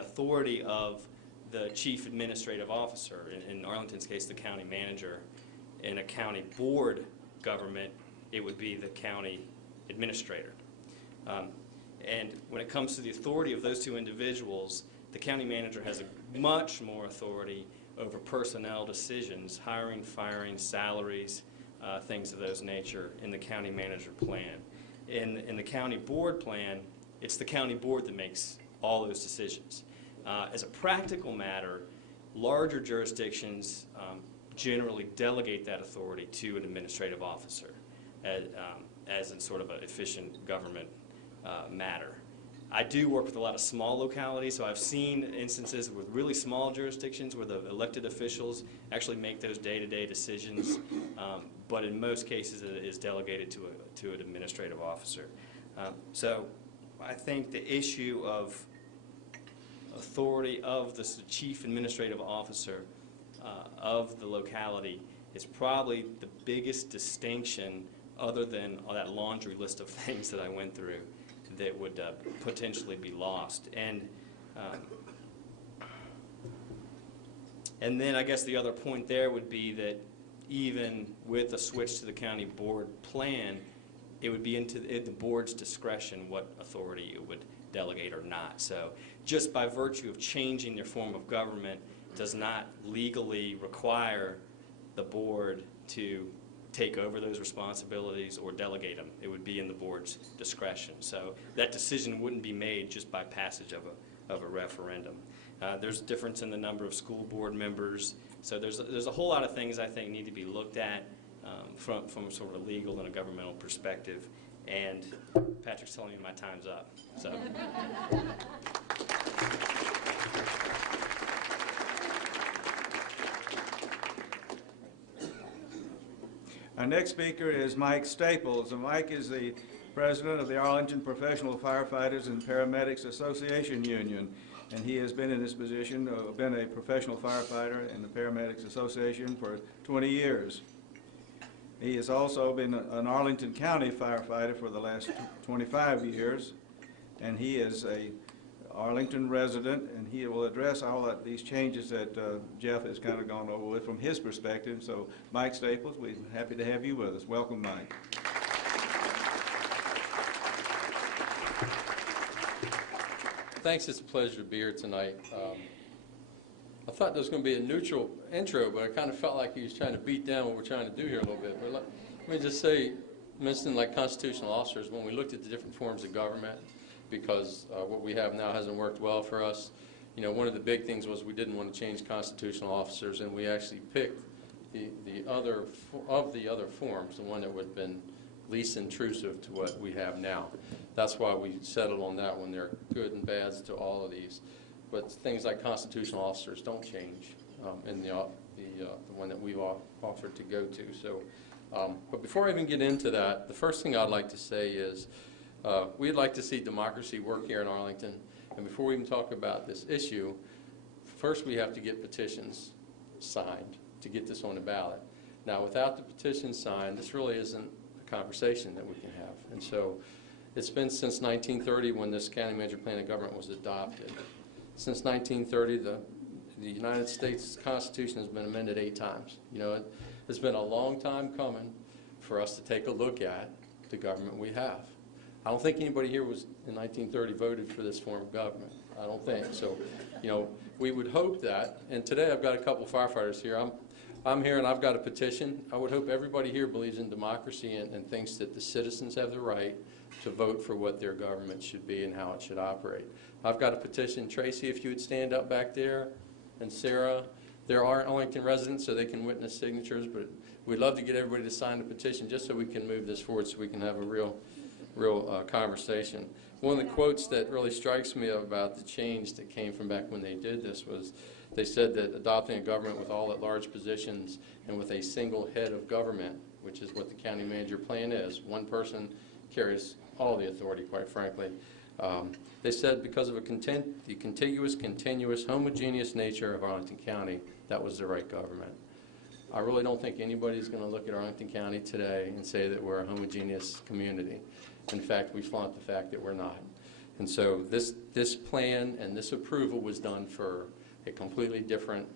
authority of the chief administrative officer, in Arlington's case the county manager. In a county board government, it would be the county administrator. And when it comes to the authority of those two individuals, the county manager has a much more authority over personnel decisions, hiring, firing, salaries, things of those nature in the county manager plan. In the county board plan, it's the county board that makes all those decisions. As a practical matter, larger jurisdictions generally delegate that authority to an administrative officer as in sort of an efficient government matter. I do work with a lot of small localities, so I've seen instances with really small jurisdictions where the elected officials actually make those day-to-day decisions, but in most cases it is delegated to an administrative officer. So I think the issue of authority of the chief administrative officer of the locality is probably the biggest distinction, other than that laundry list of things that I went through, that would potentially be lost. And then I guess the other point there would be that even with a switch to the county board plan, it would be into the board's discretion what authority it would delegate or not. So just by virtue of changing their form of government does not legally require the board to take over those responsibilities or delegate them. It would be in the board's discretion. So that decision wouldn't be made just by passage of a referendum. There's a difference in the number of school board members. So there's a whole lot of things I think need to be looked at from sort of a legal and a governmental perspective. And Patrick's telling me my time's up. So. Our next speaker is Mike Staples, and Mike is the president of the Arlington Professional Firefighters and Paramedics Association Union, and he has been in this position, been a professional firefighter in the Paramedics Association for 20 years. He has also been an Arlington County firefighter for the last 25 years, and he is a Arlington resident, and he will address all of these changes that Jeff has kind of gone over with from his perspective. So, Mike Staples, we're happy to have you with us. Welcome, Mike. Thanks. It's a pleasure to be here tonight. I thought there was going to be a neutral intro, but I kind of felt like he was trying to beat down what we're trying to do here a little bit. But let me just say, mentioning like constitutional officers, when we looked at the different forms of government, because what we have now hasn't worked well for us. You know, one of the big things was we didn't want to change constitutional officers, and we actually picked the other forms, the one that would have been least intrusive to what we have now. That's why we settled on that one. There are good and bads to all of these, but things like constitutional officers don't change in the one that we've offered to go to. So, but before I even get into that, the first thing I'd like to say is, we'd like to see democracy work here in Arlington, and before we even talk about this issue, first we have to get petitions signed to get this on the ballot. Now, without the petition signed, this really isn't a conversation that we can have. And so it's been since 1930 when this county manager plan of government was adopted. Since 1930, the United States Constitution has been amended 8 times. You know, it's been a long time coming for us to take a look at the government we have. I don't think anybody here was in 1930 voted for this form of government. I don't think so. You know, we would hope that. And today I've got a couple firefighters here. I'm here and I've got a petition. I would hope everybody here believes in democracy and thinks that the citizens have the right to vote for what their government should be and how it should operate. I've got a petition. Tracy, if you would stand up back there, and Sarah. There are Arlington residents, so they can witness signatures, but we'd love to get everybody to sign the petition just so we can move this forward, so we can have a real conversation. One of the quotes that really strikes me about the change that came from back when they did this was, they said that adopting a government with all at-large positions and with a single head of government, which is what the county manager plan is, one person carries all the authority, quite frankly. They said because of the contiguous, continuous, homogeneous nature of Arlington County, that was the right government. I really don't think anybody's going to look at Arlington County today and say that we're a homogeneous community. In fact, we flaunt the fact that we're not. And so this plan and this approval was done for a completely different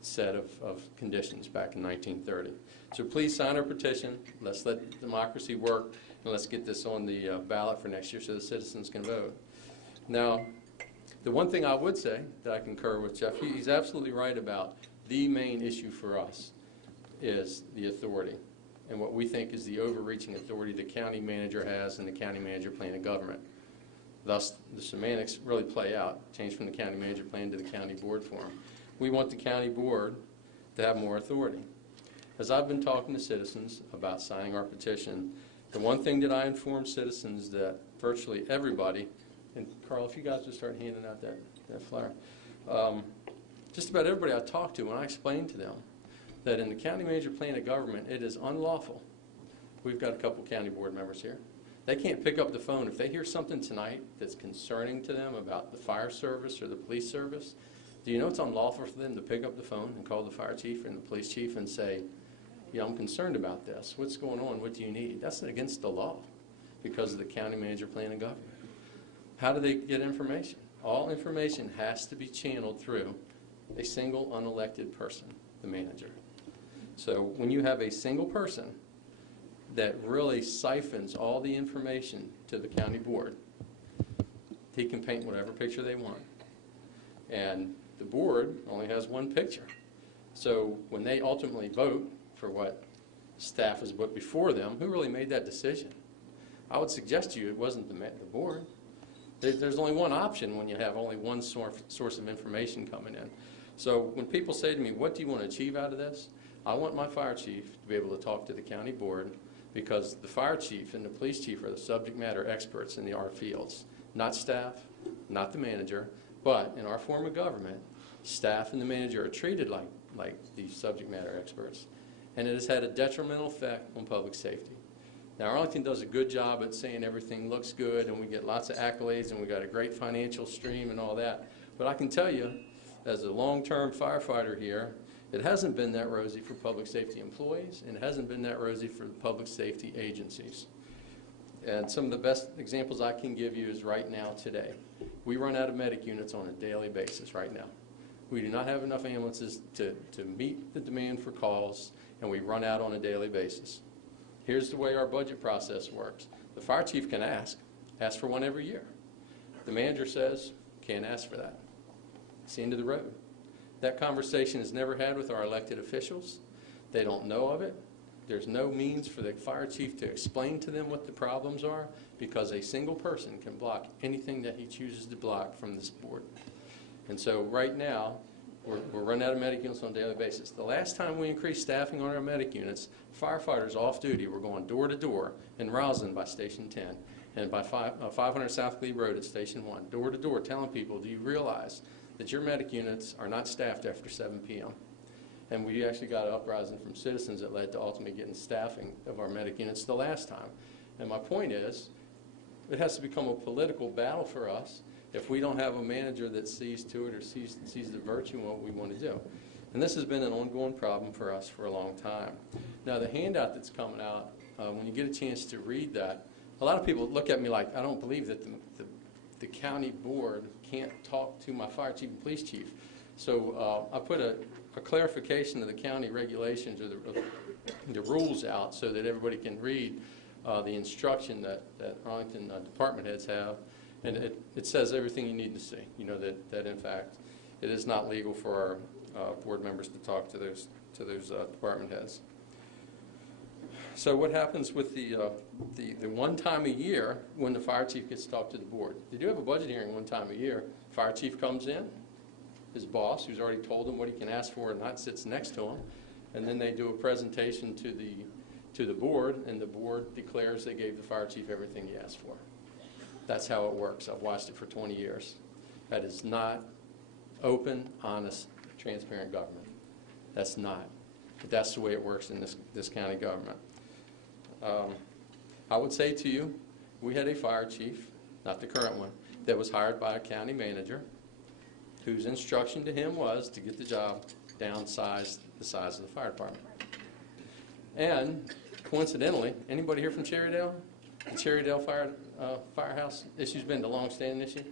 set of conditions back in 1930. So please sign our petition. Let's let democracy work, and let's get this on the ballot for next year so the citizens can vote. Now, the one thing I would say that I concur with Jeff, he's absolutely right about the main issue for us is the authority and what we think is the overreaching authority the county manager has and the county manager plan of government. Thus, the semantics really play out, change from the county manager plan to the county board form. We want the county board to have more authority. As I've been talking to citizens about signing our petition, the one thing that I inform citizens that virtually everybody, and Carl, if you guys would start handing out that flyer, just about everybody I talk to, when I explain to them that in the county manager plan of government, it is unlawful. We've got a couple county board members here. They can't pick up the phone. If they hear something tonight that's concerning to them about the fire service or the police service, do you know it's unlawful for them to pick up the phone and call the fire chief and the police chief and say, yeah, I'm concerned about this. What's going on? What do you need? That's against the law because of the county manager plan of government. How do they get information? All information has to be channeled through a single unelected person, the manager. So when you have a single person that really siphons all the information to the county board, he can paint whatever picture they want. And the board only has one picture. So when they ultimately vote for what staff has put before them, who really made that decision? I would suggest to you it wasn't the board. There's only one option when you have only one source of information coming in. So when people say to me, what do you want to achieve out of this? I want my fire chief to be able to talk to the county board because the fire chief and the police chief are the subject matter experts in our fields, not staff, not the manager, but in our form of government, staff and the manager are treated like the subject matter experts. And it has had a detrimental effect on public safety. Now, Arlington does a good job at saying everything looks good and we get lots of accolades and we got a great financial stream and all that. But I can tell you, as a long-term firefighter here, it hasn't been that rosy for public safety employees and it hasn't been that rosy for the public safety agencies. And some of the best examples I can give you is right now today. We run out of medic units on a daily basis right now. We do not have enough ambulances to meet the demand for calls, and we run out on a daily basis. Here's the way our budget process works. The fire chief can ask for one every year. The manager says, can't ask for that. It's the end of the road. That conversation is never had with our elected officials. They don't know of it. There's no means for the fire chief to explain to them what the problems are because a single person can block anything that he chooses to block from this board. And so right now, we're running out of medic units on a daily basis. The last time we increased staffing on our medic units, firefighters off duty were going door to door in Roslyn by Station 10 and by 500 South Glebe Road at Station 1, door to door telling people, do you realize that your medic units are not staffed after 7 p.m.? And we actually got an uprising from citizens that led to ultimately getting staffing of our medic units the last time. And my point is, it has to become a political battle for us if we don't have a manager that sees to it or sees the virtue in what we want to do. And this has been an ongoing problem for us for a long time. Now, the handout that's coming out, when you get a chance to read that, a lot of people look at me like, I don't believe that the county board can't talk to my fire chief and police chief. So I put a clarification of the county regulations or the rules out so that everybody can read the instruction that Arlington department heads have. And it says everything you need to see, you know, that in fact it is not legal for our board members to talk to those department heads. So what happens with the one time a year when the fire chief gets to talk to the board? They do have a budget hearing one time a year. Fire chief comes in, his boss, who's already told him what he can ask for or not, sits next to him, and then they do a presentation to the board, and the board declares they gave the fire chief everything he asked for. That's how it works. I've watched it for 20 years. That is not open, honest, transparent government. That's not. But that's the way it works in this county government. I would say to you, we had a fire chief, not the current one, that was hired by a county manager whose instruction to him was to get the job downsize the size of the fire department. And coincidentally, anybody here from Cherrydale? The Cherrydale Fire firehouse issue's been the long-standing issue?